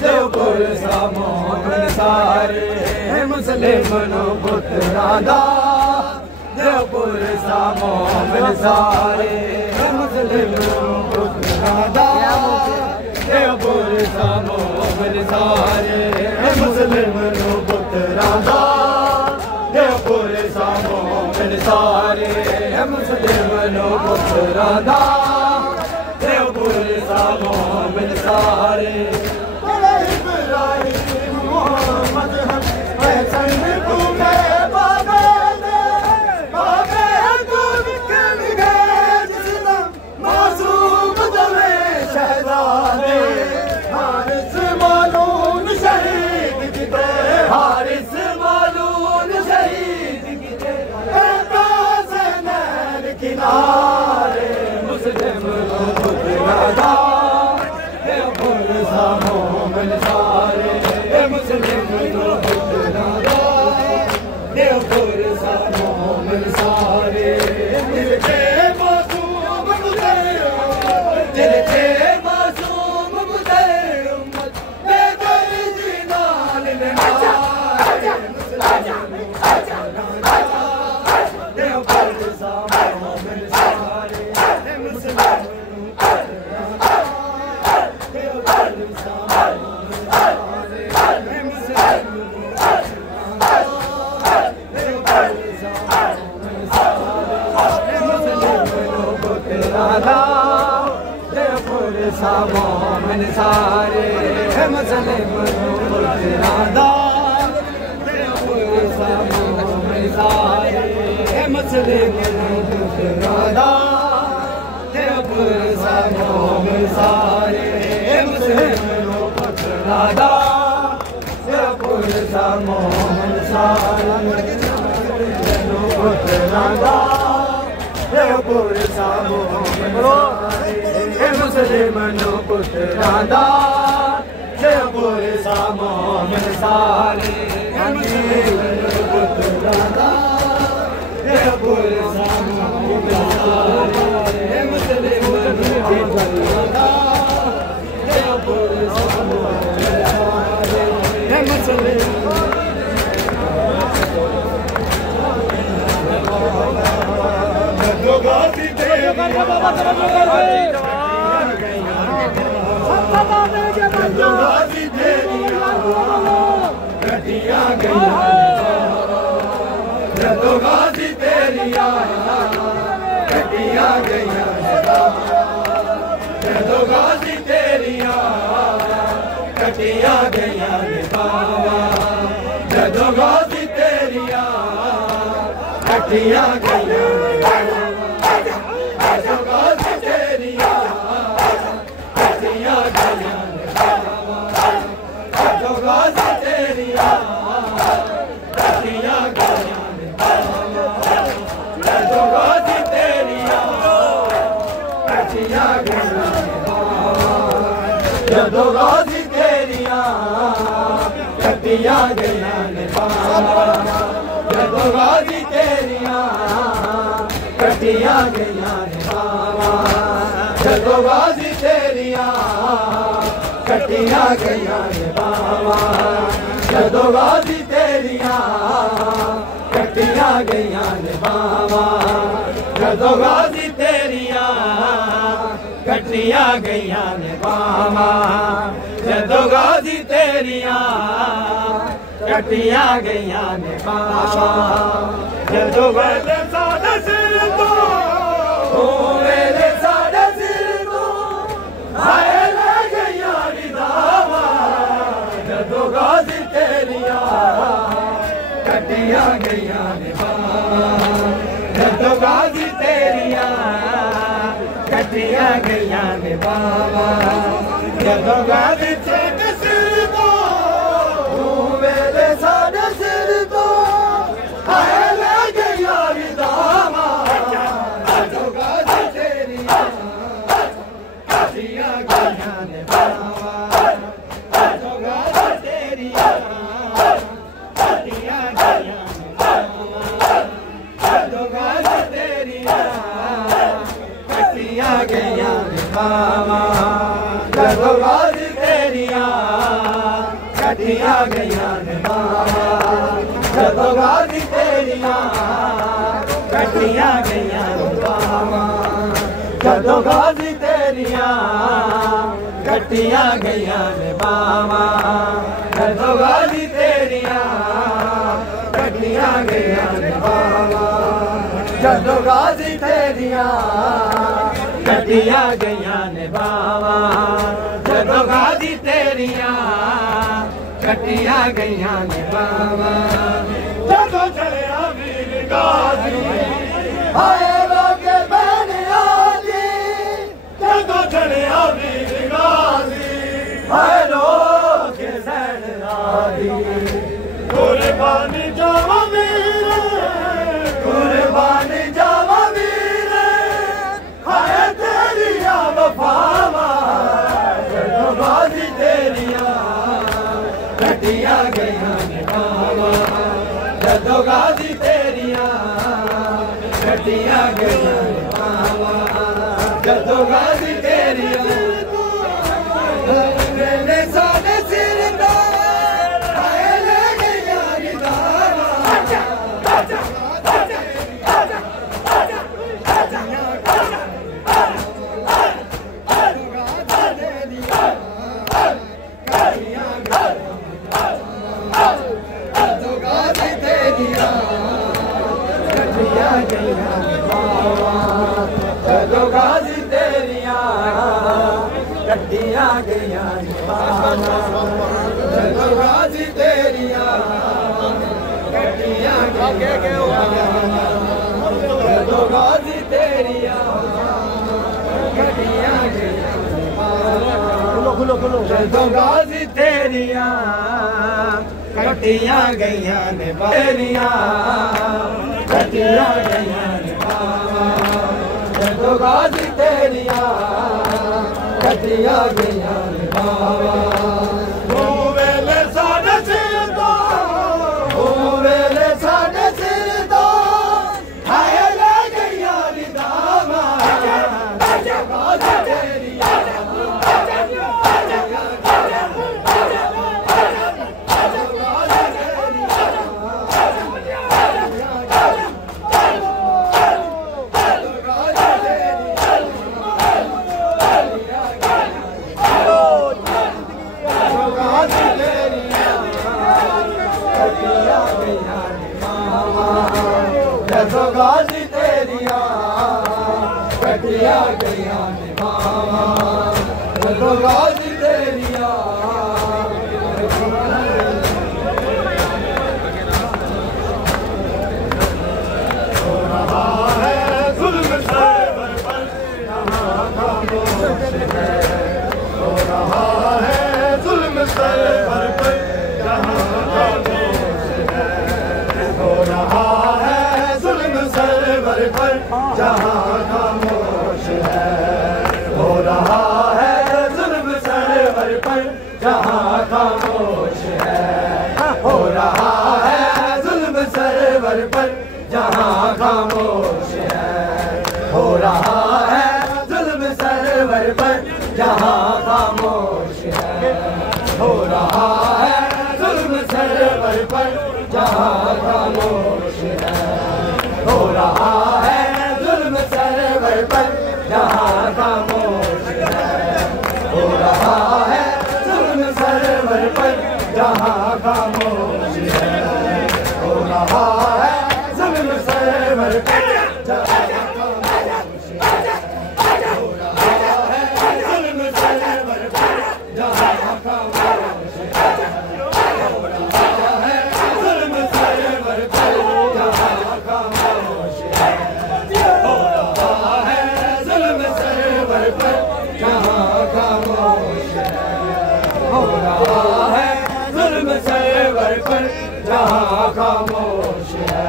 देवपुर सा मोमिन सारे मुस्लिम नो पुत्रां दा देवपुर सा मोमिन सारे मुस्लिम नो पुत्रां दा देवपुर सा मोमिन सारे मुस्लिम नो पुत्रां दा देवपुर सा मोमिन सारे मुस्लिम नो पुत्रां दा देवपुर सा मोमिन सारे मोमिन सारे मुस्लिम नो पुत्रां दा देवपुर सा मोमिन सारे मुस्लिम नो पुत्रां दा देवपुर सा मोमिन सारे मुस्लिम नो पुत्रां दा देवपुर सा मोमिन सारे पुत्रां दा देवपुर सा मोमिन मुस्लिम नो पुत्रां दा देवपुर सा मोमिन सारे मुस्लिम नो पुत्रां दा देवपुर सा मोमिन सारे मुस्लिम नो पुत्रां दा देवपुर सा मोमिन सारे मुस्लिम कटिया गया जदों गाजी तेरिया कटिया गया जदों गाजी तेरिया कटिया गया बाबा जदों गाजी तेरिया कटिया गया जदों गाजी तेरिया कटिया गया जदों गाजी तेरिया कटिया गया जदों गाजी तेरिया कटिया गया जदों गाजी तेरिया कटिया गया जदों गाजी तेरिया कटिया गया जदों गाजी तेरिया कटिया गया जदों गाजी तेरिया कटिया गया जदों गाजी तेरिया कटिया गया जदों गाजी तेरिया कटिया गया जदों गाजी साडे सिर तो मेरे साडे सिर तो हाय ले गया निदावा जदों गाजी तेरिया कटिया गया जदों गाजी तेरिया कटिया गया जदों गाजी साडे सिर तो मेरे साडे सिर तो हाय ले गया निदावा जदों गाजी तेरिया कटिया गया जदों गाजी तेरिया कटिया गया जदों गाजी तेरिया कटिया गया जदों गाजी कटिया गईयां ने बावां जदों गाजी तेरियां कटिया गईयां ने बावां जदों गाजी तेरियां कटिया गईयां ने बावां जदों गाजी तेरियां कटिया गईयां ने बावां जदों गाजी तेरियां कटिया गईयां ने बावां जदों गाजी तेरियां कटिया गईयां ने बावां जदों चलिया वीर गाजी हाय लोगे बहनिया दी जदों चलिया वीर गाजी हाय लोगे सैनिया दी कुर्बानी जावा वीर कुर्बानी जावा वीर हाय तेरिया वफावां जदों गाजी तेरियां कटिया गईयां ने बावां जदों गाजी तेरियां कटिया गईयां ने बावां जदों गाजी तेरियां मेरे सारे सिर दा हाय ले गईयां रिदावां जदों गाजी तेरियां कटिया गईयां ने बावां जदों गाजी तेरियां कटिया गईयां जदों गाजी तेरियां कटिया गईयां जदों गाजी तेरियां कटिया गईयां ने तेरियां कटिया गईयां ने बावां जदों गाजी तेरियां कटिया गईयां ने बावां ओ वेले साडे सिर तो ओ वेले साडे सिर तो हाय ले गईयां रिदावां जदों गाजी तेरियां जदों गाजी तेरियां कटिया गईयां ने बावां जदों गाजी तेरियां हो रहा है जुल्म सरवर पर यहाँ खामोश है हो रहा है जुल्म सरवर पर यहाँ खामोश है हो रहा सरवर पर जहाँ खामोश है हो रहा है जुल्म सरवर पर जहाँ खामोश है हो रहा है जुल्म सरवर पर जहाँ खामोश है हो रहा है जुल्म सरवर पर जहाँ खामोश है हो रहा है जुल्म सरवर पर जहाँ खामोश है हो रहा है जुल्म सरवर पर जहाँ खामोश है हो रहा है जुल्म सरवर पर जहाँ खामोश है हो रहा है जुल्म सरवर पर जहाँ खामोश है हो रहा है जुल्म सरवर पर जहाँ खामोश है हो रहा है जुल्म सरवर पर जहाँ खामोश है हो रहा है जुल्म सरवर पर जहाँ खामोश है हो रहा है जुल्म सरवर पर जहाँ खामोश है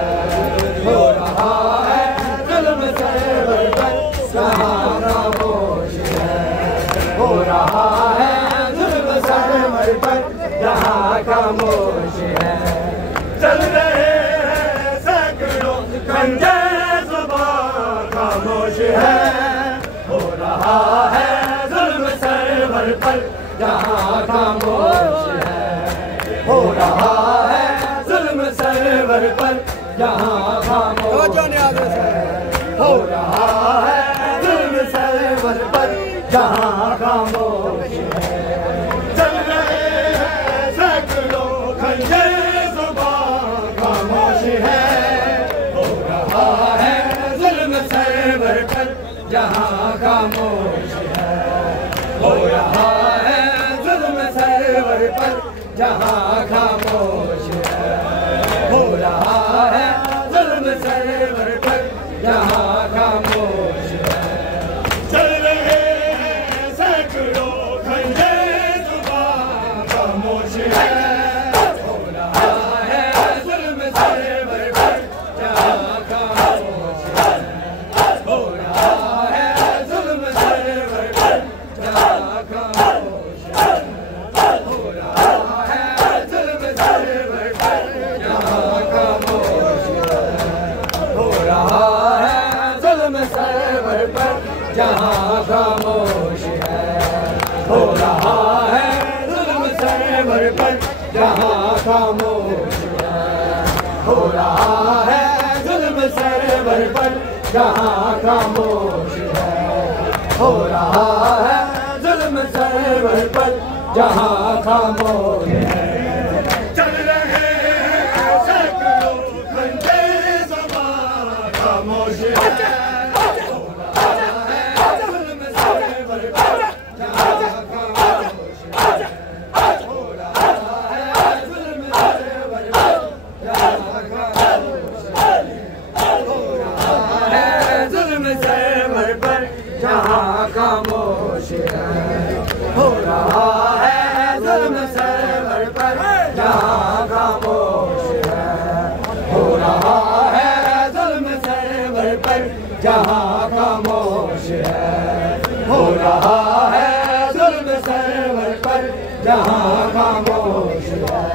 हो रहा है जुल्म सरवर पर जहाँ खामोश है हो रहा है जुल्म सरवर पर जहाँ खामोश है चल रहे हैं सैकड़ों खंजर ज़ुबान खामोश है हो रहा है जुल्म सरवर पर जहाँ खामोश है हो रहा है जुल्म सरवर पर जहाँ खामोश हो रहा है जुल्म सरवर पर जहाँ खामोश चल रहे हैं सैकड़ों खंजर जुबान खामोश है हो रहा है जुल्म सरवर पर जहाँ खामोश है हो रहा है जुल्म सरवर पर जहाँ खामोश है हो रहा है जुल्म सरवर पर जहाँ खामोश है चल रहे हैं सैकड़ों खंजर जुबान खामोश है हो रहा है जुल्म सरवर पर जहाँ खामोश है हो रहा है जुल्म सरवर पर जहाँ खामोश है हो रहा है जुल्म सरवर पर जहाँ खामोश है हो रहा है जुल्म सरवर पर जहाँ खामोश है हो रहा है जुल्म सरवर पर जहाँ खामोश है हो रहा है जुल्म सरवर पर जहाँ खामोश है हो रहा है जुल्म सरवर पर जहाँ खामोश है चल रहे हैं सैकड़ों खंजर जुबान खामोश है खामोश है हो रहा है जुल्म सरवर पर जहाँ खामोश है हो रहा है जुल्म सरवर पर जहाँ खामोश है हो रहा है जुल्म सरवर पर जहाँ खामोश है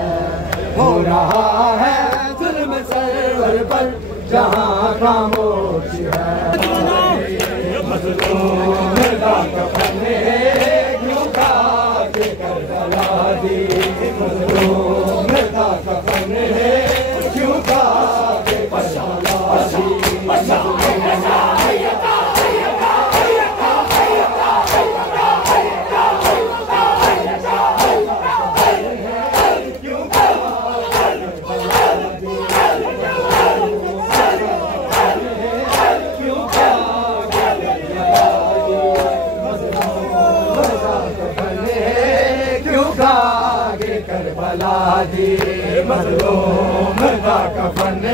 हो रहा है जुल्म सरवर पर जहाँ खामोश है मज़लूम का कफन क्यों खाके करबला दी मज़लूम का कफन क्यों खाके करबला दी करबला दी मज़लूम का कफन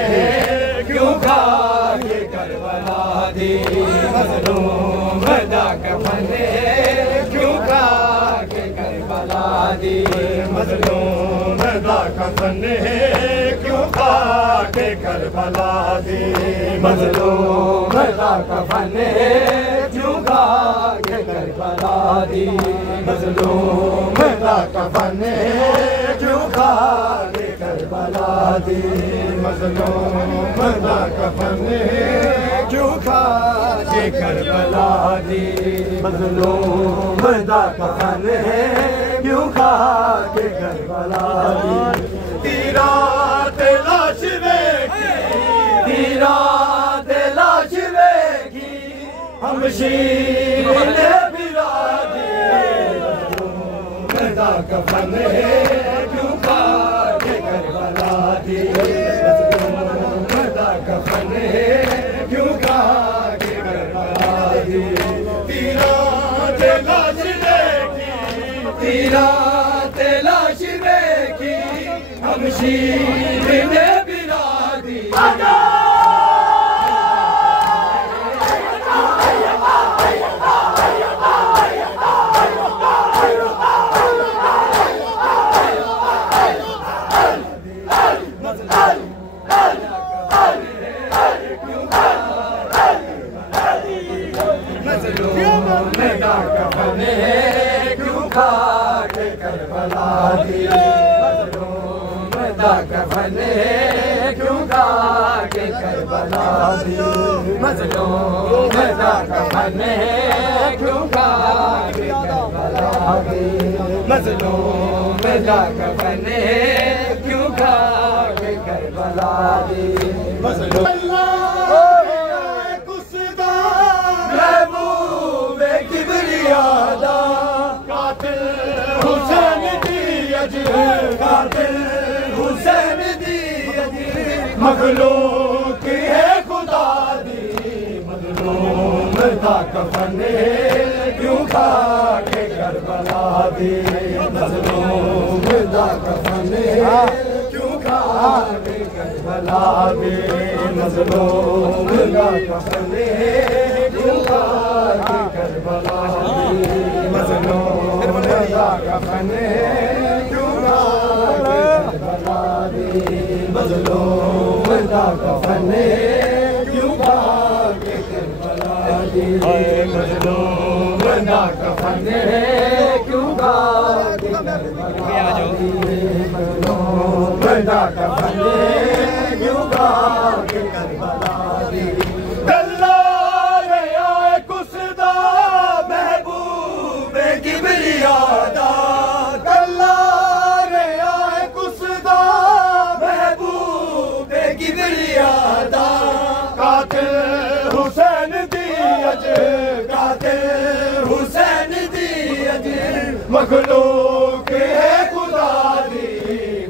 क्यों खाके करबला दी मज़लूम का कफन क्यों खाके करबला दी मज़लूम का कफन क्यों खाके करबला दी मज़लूम का कफन क्यों खाके करबला दी मज़लूम का कफन क्यों खाके करबला दी मज़लूम का कफन क्यों खाके करबला दी मज़लूम का कफन क्यों खाके करबला दी तीरा लाश वेखी तीरा लाश वेखी हम शीर ने बिरा दी मज़लूम का कफन क्यों खाके करबला दी मज़लूम का कफन क्यों खाके करबला दी तीरा लाश देखी तीरा लाश देखी हम शीर ने बिरा दी क्यों खाके करबला दी मज़लूम का कफन क्यों खाके करबला दी मज़लूम का कफन क्यों खाके करबला दी मज़लूम का कफन दी महबूबे किबरिया दा कातिल हुसैन दी कातिल हुसैन दी मखलूक है खुदा दी मजलूम दा कफन क्यों खा के करबला दी मजलूम दा कफन क्यों खा के करबला दी मजलूम दा कफन क्यों खा के करबला दी मजलूम दा कफन क्यों खा के करबला दी मजलूम दा कफन क्यों खा के करबला दी मजलूम दा कफन क्यों खा के करबला दी मजलूम दा कफन क्यों खा के करबला दी गल्ला रे आए कुसदा महबूबे किबरिया दा गल्ला रे आए कुसदा महबूबे किबरिया दा कातिल हुसैन दी अज कातिल हुसैन दी अज मखलूक है खुदा दी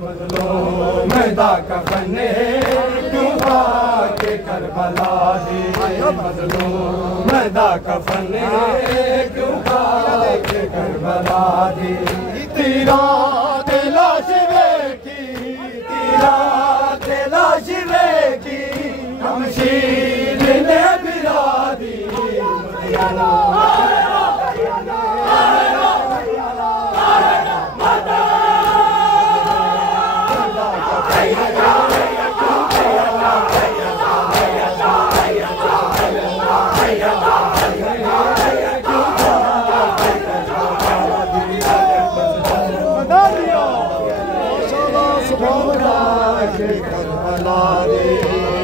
मजलूम दा कफन क्यों खा के करबला दी मजलूम दा कफन क्यों खा के करबला दी तीरा ते लाश वेखी तीरा ते लाश वेखी हमशीर ने बिरा दी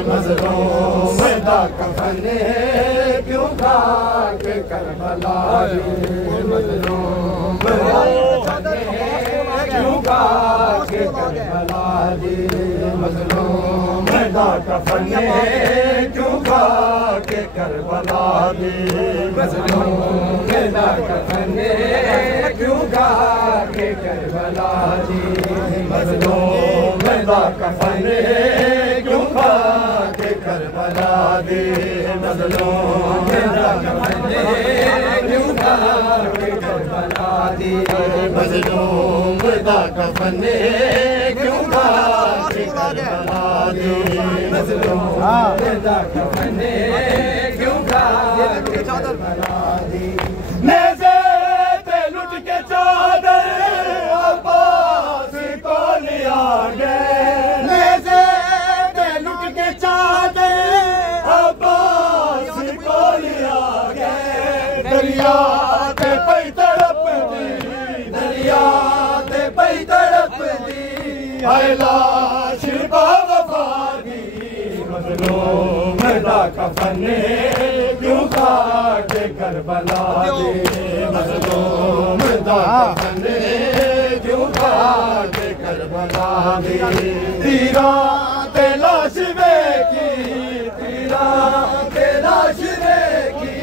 मजलूम दा कफन क्यों खा के करबला दी मजलूम क्यों खा के करबला दी मजलूम दा कफन क्यों खा के करबला दी मजलूम दा कफन क्यों खा के करबला दी मजलूम दा कफन क्यों खा के करबला दी मजलूम दा कफन क्यों खा के करबला दी मजलूम दा कफन क्यों खा के करबला दी मजलूम दा कफन क्यों खा के करबला दी नेज़े ते लुट के चादर अब्बास को लिया गए नेज़े ते लुट के चादर अब्बास को लिया गए दरिया ते पई तड़प दी दरिया ते पई तड़प दी हाय लाश बावफा दी मजलूम दा कफन क्यों खा के करबला दी मजलूम दा कफन क्यों खा के करबला दी तीरा ते लाश वेखी तीरा ते लाश वेखी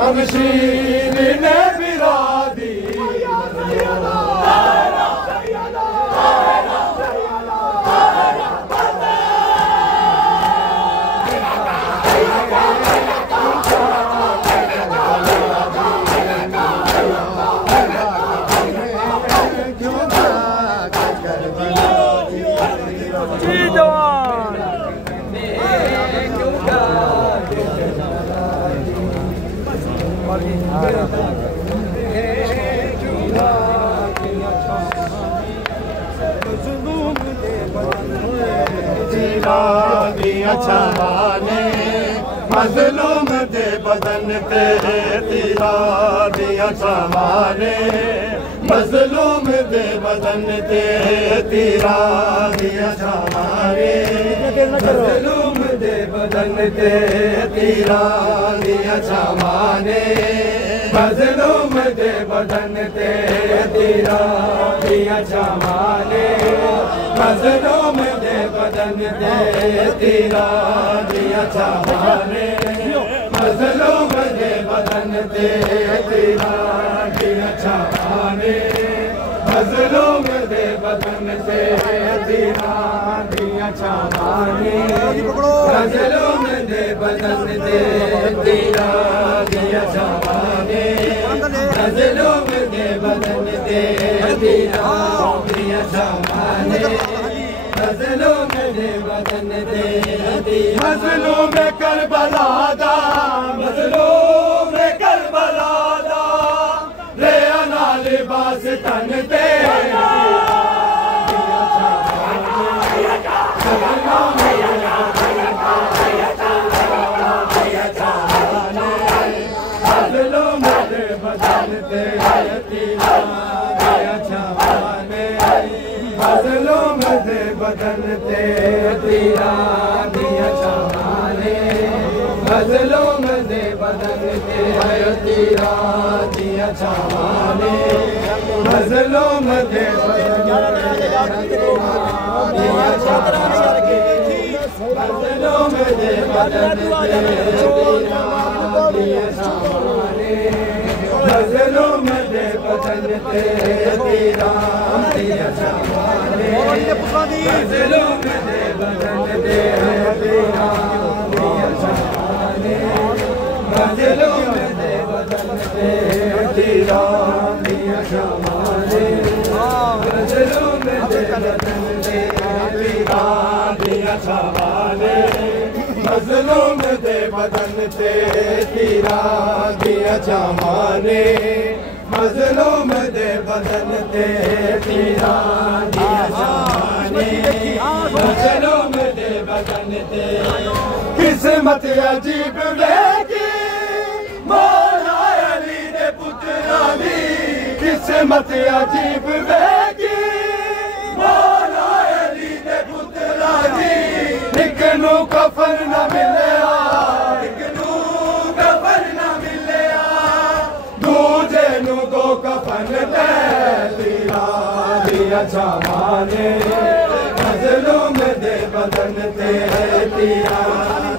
हमशीर ने बिरा दी मजलूम दे बदन ते तीरा दिया छावाने मजलूम दे बदन ते तीरा दिया छावाने मजलूम दे बदन ते तीरा दिया छावाने मजलूम दे बदन ते तीरा दिया छावाने मजलूम दे बदन ते तीरा दिया छावाने मजलूम दे बदन ते तीरा दिया छावाने मजलूम दे बदन ते तीरा दिया छावाने मजलूम दे बदन ते तीरा दिया छावाने मजलूम दे बदन ते तीरा दिया छावाने मजलूम दे बदन ते मजलूम करबला दा मजलूम करबला दा ले आना लिबास तन ते मजलूम दे बदन ते मजलूम दे बदन ते तीरा दिया छावाने मजलूम दे बदन ते तीरा दिया छावाने मजलूम दे बदन दिया छावाने मजलूम दे बदन ते तीरा दिया छावाने मजलूम दे बदन ते तीरा दिया छावाने मजलूम दे बदन ते तीरा दिया छावाने मजलूम दे बदन ते तीरा दिया छावाने मजलूम दे बदन ते तीरा दिया छावाने मजलूम दे बदन ते तीरा दिया छावाने मजलूम दे बदन ते तीरा दिया छावाने मजलूम दे बदन ते किस्मत अजीब वेगी मौला अली दे पुत्रा दी किस्मत अजीब वेगी मौला अली दे पुत्रा दी एक नू कफन न मिलया एक नू कफन न मिलया दूजे नू दो कफन ते तीरा दिया छावाने मजलूम दे बदन ते तीरा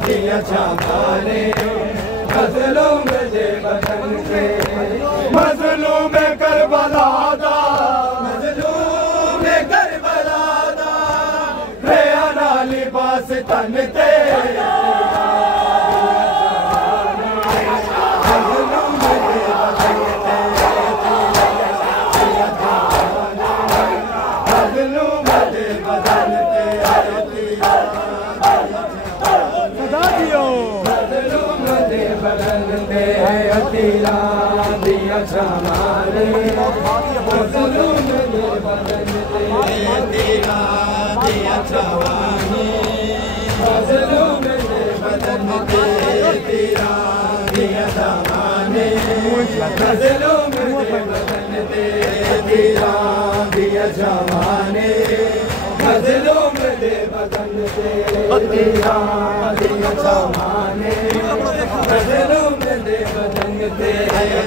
दिया छावाने मजलूम दे बदन ते मजलूम करबला दा मजलूम करबला दा रे आना लिबास तन ते तीरा दिया छावाने मजलूम दे बदन ते तीरा दिया छावाने मजलूम दे बदन ते तीरा दिया छावाने मजलूम दे बदन ते तीरा दिया छावाने मजलूम दे बदन ते तीरा दिया छावाने मजलूम दे बदन ते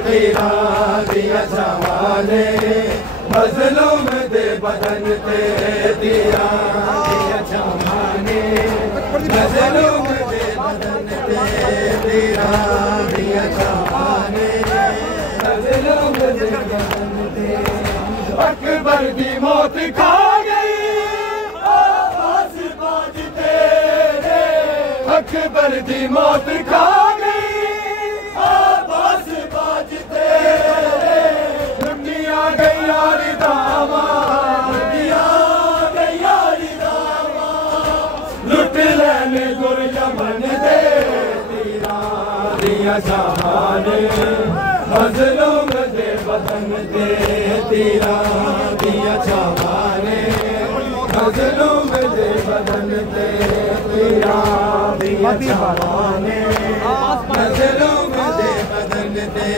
तीरा दिया छावाने मजलूम दे बदन ते तीरा दिया छावाने मजलूम दे बदन ते तीरा दिया छावाने मजलूम दे बदन ते अकबर दी मौत खा गई आवाज़ बाज तेरे अकबर दी मौत खा गई आवाज़ बाज तेरे लुटिया गई यारी दावा लुटिया गई यारी दावा लुट लेने गुर यमन दे तीरा दिया छावाने मजलूम दे बदन ते तीरा दिया छावाने मजलूम दे बदन ते तीरा दिया छावाने मजलूम दे बदन ते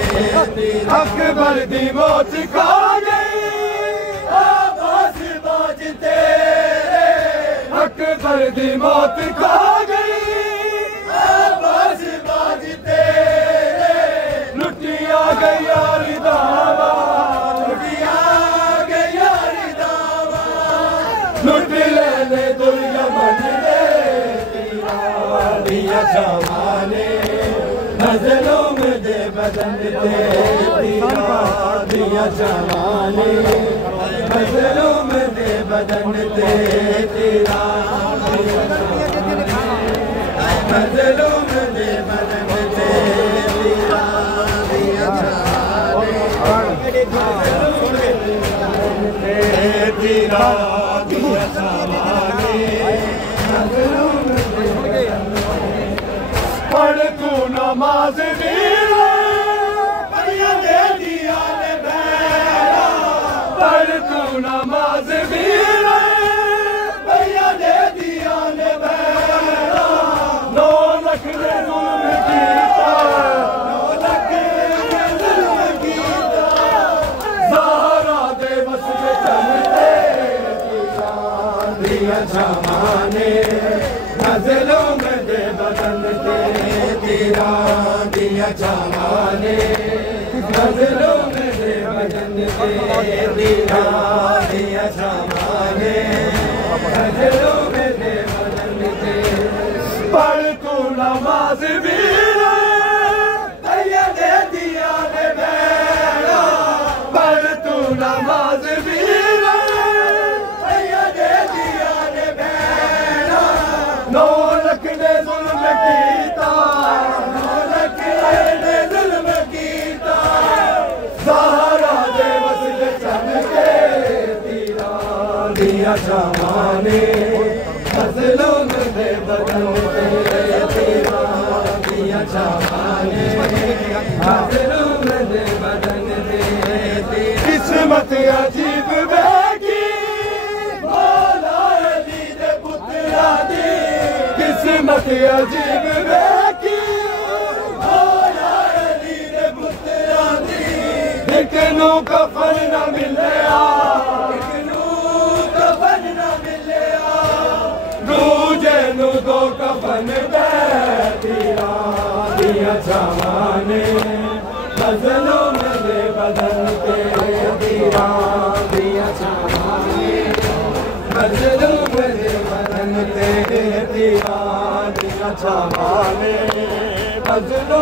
तीरा अकबर दी मौत खा गई आवाज़ बाज तेरे अकबर दी मौत खा गई आवाज़ बाज तेरे लुटिया गई यारी दावा लुटिया गई यारी दावा लुट लेने दुनिया मन छावाने मजलूम दे बदन ते तीरा दिया छावाने मजलूम दे बदन ते तीरा मजलूम दे बदन ते तीरा दिया छावाने तीरा दिया छावाने पढ़ तू नमाज बढ़िया दे दिया ने बैरा पढ़ तू नमाज बढ़िया दे दिया ने बैरा 9 लाख ने जुल्म कीता 9 लाख ने जुल्म कीता ज़हरा दे बस में चलते दिया छावाने मजलूम दे बदन ते तीरा दिया छावाने मजलूम दे बदन ते तीरा दिया छावाने मजलूम दे बदन ते पढ़ तू नमाज भैया दे दिया ने बैरा पढ़ तू नमाज भैया दे दिया ने बैरा 9 लाख ने जुल्म कीता 9 लाख ने जुल्म कीता ज़हरा दे बस चलते तीरा दिया छावाने मजलूम दे बदन ते तीरा दिया छावाने मजलूम दे बदन ते किस्मत अजीब बैठी मौला अली दे पुत्रा दी किस्मत अजीब बैठी मौला अली दे पुत्रा दी एक नू कफन न मिलिया एक नू कफन न मिलिया दूजे नू 2 कफन दे तीरा दिया छावाने मजलूम दे बदन ते तीरा दिया छावाने मजलूम दे बदन ते तीरा दिया छावाने मजलूम